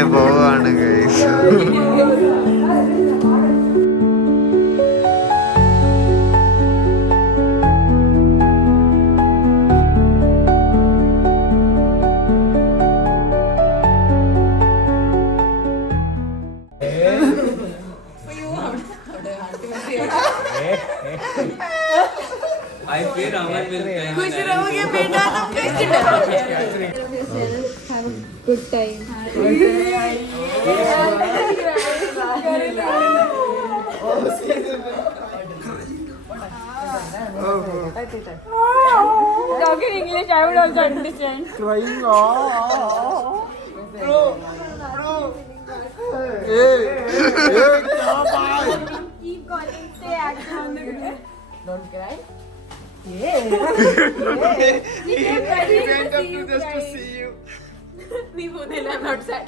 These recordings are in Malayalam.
വിട്ട് പോവാണ് guys. Good time. Talk in English, I would also understand. Crying. Bro. Hey, Keep calling, stay active on the video. Don't cry. He went up to just to see you. We both are not sad.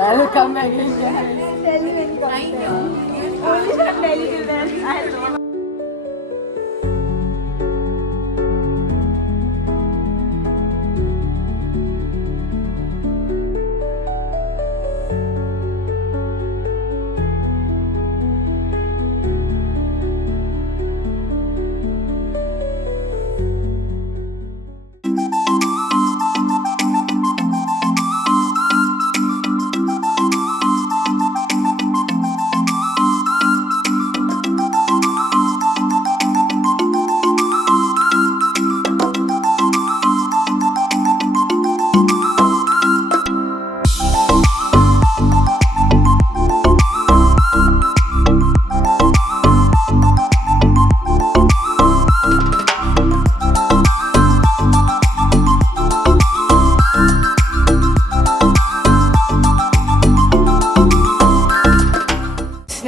I'll come back again. Tell you when you come. Thank you. Only from Delhi till then. I don't know.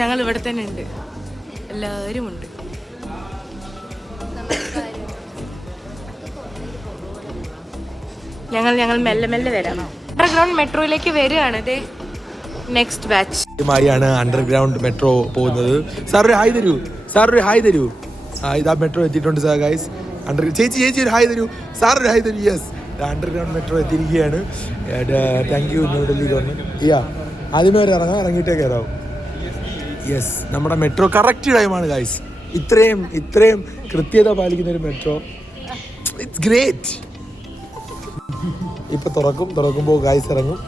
ഞങ്ങൾ ഇവിടെ തന്നെ ഉണ്ട്, എല്ലാവരും ഉണ്ട്. ഞങ്ങൾ മെല്ലെ മെല്ലെ വരാം. അണ്ടർഗ്രൗണ്ട് മെട്രോയിലേക്ക് വരികയാണ്. ഇത് നെക്സ്റ്റ് ബാച്ച് മാരിയാണ് അണ്ടർഗ്രൗണ്ട് മെട്രോ പോകുന്നത്. സാർ ഒരു ഹായ് തരൂ, സാർ ഒരു ഹായ് തരൂ. ഇതാ മെട്രോ എത്തിയിട്ടുണ്ട് സാർ ഗൈസ്. ചേച്ചി ഒരു ഹായ് തരൂ, സാർ ഒരു ഹായ് തരൂ. യെസ്, അണ്ടർഗ്രൗണ്ട് മെട്രോ എത്തിയിരിക്കുകയാണ്. Thank you New Delhi government. ആദ്യമേ വരെ ഇറങ്ങിയിട്ടേ കയറാവും. യെസ്, നമ്മുടെ മെട്രോ കറക്റ്റ് ടൈമാണ് ഗൈസ്. ഇത്രയും കൃത്യത പാലിക്കുന്ന ഒരു മെട്രോ, ഇറ്റ്സ് ഗ്രേറ്റ്. ഇപ്പൊ തുറക്കുമ്പോൾ ഗൈസ് ഇറങ്ങും.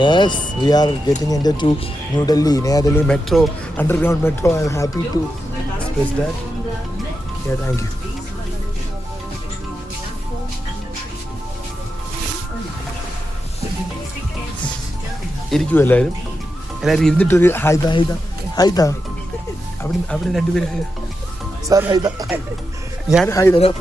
Yes, we are getting into New Delhi, Naya Delhi Metro, Underground Metro. I am happy to express that. Yeah, thank you. ഇരിക്കും എല്ലാവരും ഇരുന്നിട്ടൊരു ഹായ്ത അവിടെ രണ്ടുപേരും സാർ ഹായ്ത, ഞാൻ ഹായ് തരാം.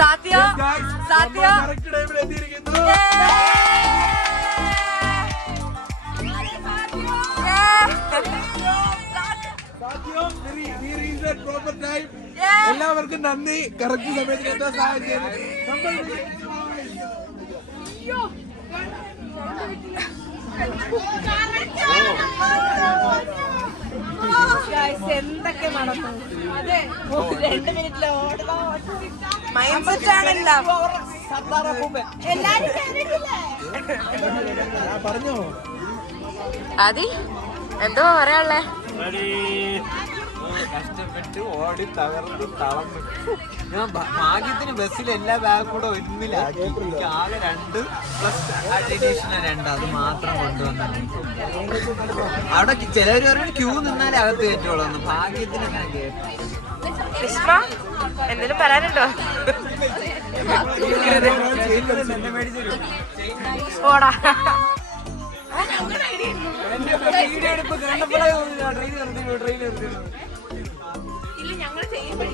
സാത്യ എല്ലാവർക്കും നന്ദി. കറക്റ്റ് സമയത്തിന് എന്താ സാഹചര്യം എന്തൊക്കെ നടക്കും. അതെ, 2 മിനിറ്റിലെ മൈൻഡ് സെറ്റ് ആണല്ലോ. പറഞ്ഞോ ആദി, എന്തോ പറയാനുള്ളേ? കഷ്ടപ്പെട്ട് ഓടി തകർന്ന് തളർന്നു. ഞാൻ ഭാഗ്യത്തിന് ബസ്സിൽ എല്ലാ ബാഗും കൂടെ ഒന്നിലാക്കി. ആകെ 2 പ്ലസ് അഡിഷണൽ 2 അത് മാത്രം കൊണ്ടുവന്നു. അവിടെ ചിലവർ പറഞ്ഞു ക്യൂ നിന്നാലേ അകത്ത് കയറ്റുള്ളൂ. ഭാഗ്യത്തിന് അങ്ങനെ കേട്ടു. എന്തെങ്കിലും പറയാനുണ്ടോ? ഓടാ വീഡിയോ എടുപ്പ് കണ്ടപ്പോഴേ ട്രെയിൻ നിർത്തിയോ ഇല്ല ഞങ്ങൾ ചെയ്യുമ്പോൾ